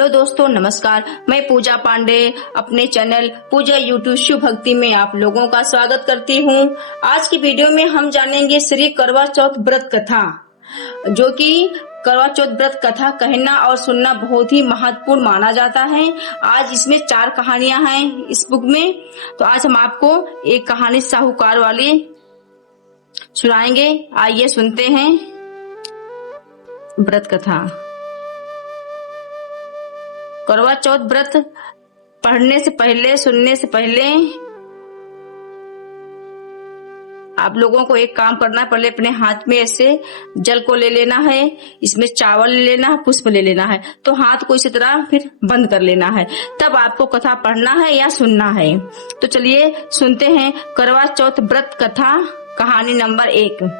Hello दोस्तों, नमस्कार। मैं पूजा पांडे अपने चैनल पूजा यूट्यूब शिव भक्ति में आप लोगों का स्वागत करती हूँ। आज की वीडियो में हम जानेंगे श्री करवा चौथ व्रत कथा, जो कि करवा चौथ व्रत कथा कहना और सुनना बहुत ही महत्वपूर्ण माना जाता है। आज इसमें 4 कहानियां हैं इस बुक में। तो आज हम आपको एक कहानी साहूकार वाली सुनाएंगे। आइए सुनते हैं व्रत कथा। करवा चौथ व्रत पढ़ने से पहले, सुनने से पहले आप लोगों को एक काम करना है। पहले अपने हाथ में ऐसे जल को ले लेना है, इसमें चावल ले लेना है, पुष्प ले लेना है। तो हाथ को इसी तरह फिर बंद कर लेना है, तब आपको कथा पढ़ना है या सुनना है। तो चलिए सुनते हैं करवा चौथ व्रत कथा। कहानी नंबर 1,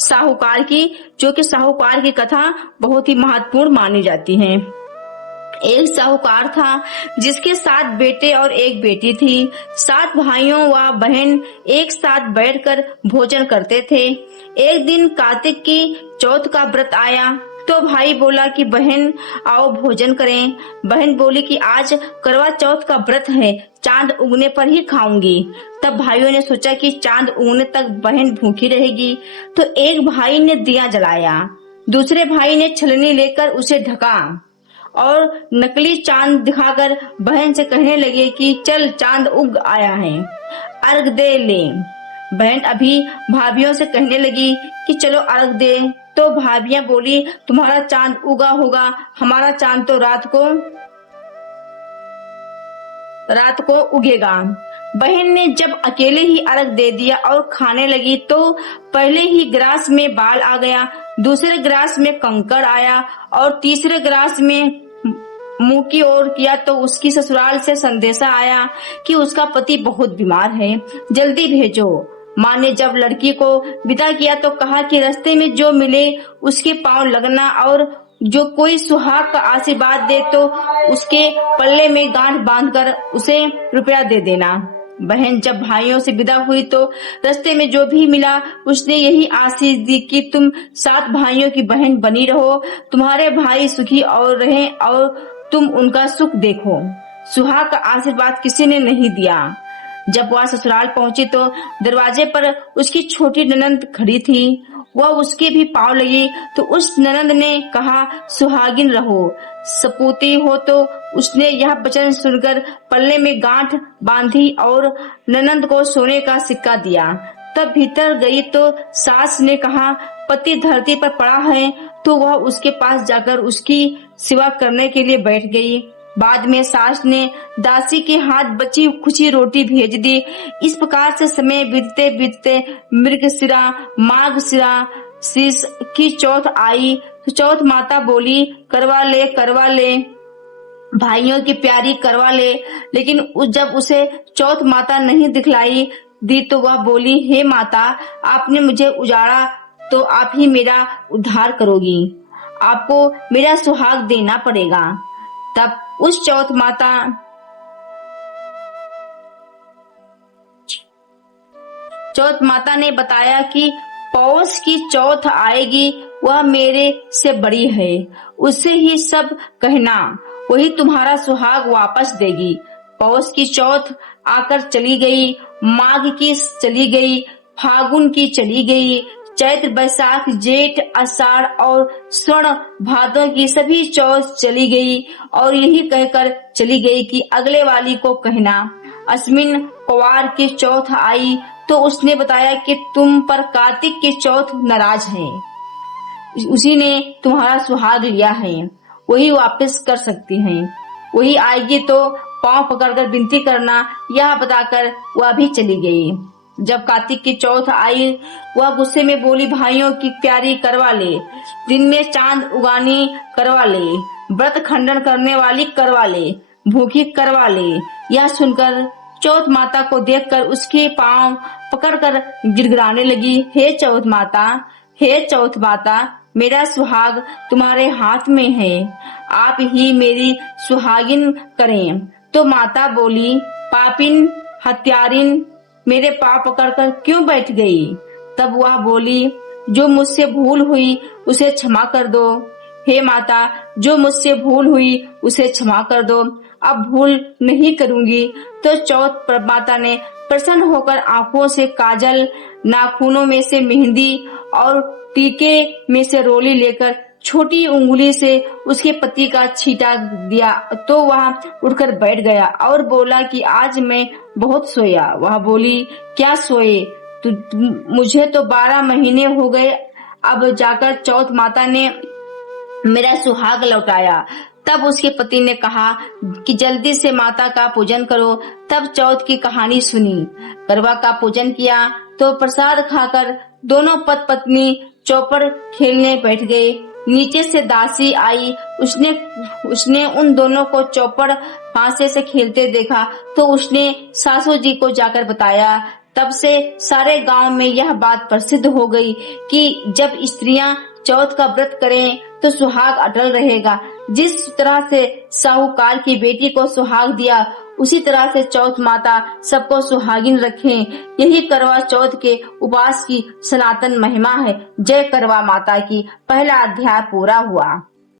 साहूकार की, जो कि साहूकार की कथा बहुत ही महत्वपूर्ण मानी जाती है। एक साहूकार था जिसके 7 बेटे और 1 बेटी थी। 7 भाइयों व बहन एक साथ बैठकर भोजन करते थे। एक दिन कार्तिक की चौथ का व्रत आया तो भाई बोला कि बहन आओ भोजन करें। बहन बोली कि आज करवा चौथ का व्रत है, चांद उगने पर ही खाऊंगी। तब भाइयों ने सोचा कि चांद उगने तक बहन भूखी रहेगी। तो एक भाई ने दिया जलाया, दूसरे भाई ने छलनी लेकर उसे ढका और नकली चांद दिखाकर बहन से कहने लगे कि चल चांद उग आया है, अर्घ दे ले। बहन अभी भाभियों से कहने लगी कि चलो अर्घ दे। तो भाभियां बोली तुम्हारा चांद उगा होगा, हमारा चांद तो रात को उगेगा। बहन ने जब अकेले ही अर्घ दे दिया और खाने लगी तो पहले ही गिलास में बाल आ गया, दूसरे गिलास में कंकड़ आया और तीसरे गिलास में मुंह की ओर किया तो उसकी ससुराल से संदेशा आया कि उसका पति बहुत बीमार है, जल्दी भेजो। माँ ने जब लड़की को विदा किया तो कहा कि रास्ते में जो मिले उसके पांव लगना और जो कोई सुहाग का आशीर्वाद दे तो उसके पल्ले में गांठ बांधकर उसे रुपया दे देना। बहन जब भाइयों से विदा हुई तो रास्ते में जो भी मिला उसने यही आशीष दी कि तुम 7 भाइयों की बहन बनी रहो, तुम्हारे भाई सुखी और रहें और तुम उनका सुख देखो। सुहाग का आशीर्वाद किसी ने नहीं दिया। जब वह ससुराल पहुंची तो दरवाजे पर उसकी छोटी ननंद खड़ी थी। वह उसके भी पांव लगी तो उस ननंद ने कहा सुहागिन रहो, सपूती हो। तो उसने यह वचन सुनकर पल्ले में गांठ बांधी और ननंद को सोने का सिक्का दिया। तब भीतर गई तो सास ने कहा पति धरती पर पड़ा है, तो वह उसके पास जाकर उसकी सेवा करने के लिए बैठ गई। बाद में सास ने दासी के हाथ बची खुची रोटी भेज दी। इस प्रकार से समय बीतते बीतते मृगशिरा माघशिरा शीश की चौथ आई। तो चौथ माता बोली करवा ले भाइयों की प्यारी करवा ले। लेकिन जब उसे चौथ माता नहीं दिखलाई दी तो वह बोली हे माता, आपने मुझे उजाड़ा तो आप ही मेरा उद्धार करोगी, आपको मेरा सुहाग देना पड़ेगा। तब उस चौथ माता ने बताया कि पौष की चौथ आएगी, वह मेरे से बड़ी है, उससे ही सब कहना, वही तुम्हारा सुहाग वापस देगी। पौष की चौथ आकर चली गई, माघ की चली गई, फागुन की चली गई, चैत्र बैसाख जेठ आषाढ़ और श्रावण भादों की सभी चौथ चली गई और यही कहकर चली गई कि अगले वाली को कहना। अश्विन कुवार की चौथ आई तो उसने बताया कि तुम पर कार्तिक की चौथ नाराज है, उसी ने तुम्हारा सुहाग लिया है, वही वापस कर सकती है, वही आएगी तो पांव पकड़कर विनती करना, यह बताकर वह भी चली गई। जब कार्तिक की चौथ आई वह गुस्से में बोली भाइयों की प्यारी करवा ले, दिन में चांद उगानी करवा ले, व्रत खंडन करने वाली करवा ले, भूखी करवा ले। यह सुनकर चौथ माता को देखकर उसके पांव पकड़कर गिड़गिड़ाने लगी, हे चौथ माता, मेरा सुहाग तुम्हारे हाथ में है, आप ही मेरी सुहागिन करें। तो माता बोली पापिन हत्यारिन, मेरे पाँव पकड़कर क्यों बैठ गई? तब वह बोली जो मुझसे भूल हुई उसे क्षमा कर दो। हे माता, जो मुझसे भूल हुई उसे क्षमा कर दो, अब भूल नहीं करूंगी। तो चौथ माता ने प्रसन्न होकर आंखों से काजल, नाखूनों में से मेहंदी और टीके में से रोली लेकर छोटी उंगली से उसके पति का छींटा दिया तो वह उठकर बैठ गया और बोला कि आज मैं बहुत सोया। वह बोली, क्या सोए? मुझे तो 12 महीने हो गए, अब जाकर चौथ माता ने मेरा सुहाग लौटाया। तब उसके पति ने कहा कि जल्दी से माता का पूजन करो। तब चौथ की कहानी सुनी, करवा का पूजन किया तो प्रसाद खाकर दोनों पति पत्नी चौपड़ खेलने बैठ गए। नीचे से दासी आई, उसने उन दोनों को चौपड़ पासे से खेलते देखा तो उसने सासू जी को जाकर बताया। तब से सारे गांव में यह बात प्रसिद्ध हो गई कि जब स्त्रियां चौथ का व्रत करें तो सुहाग अटल रहेगा। जिस तरह से साहूकार की बेटी को सुहाग दिया, उसी तरह से चौथ माता सबको सुहागिन रखें। यही करवा चौथ के उपवास की सनातन महिमा है। जय करवा माता की। पहला अध्याय पूरा हुआ।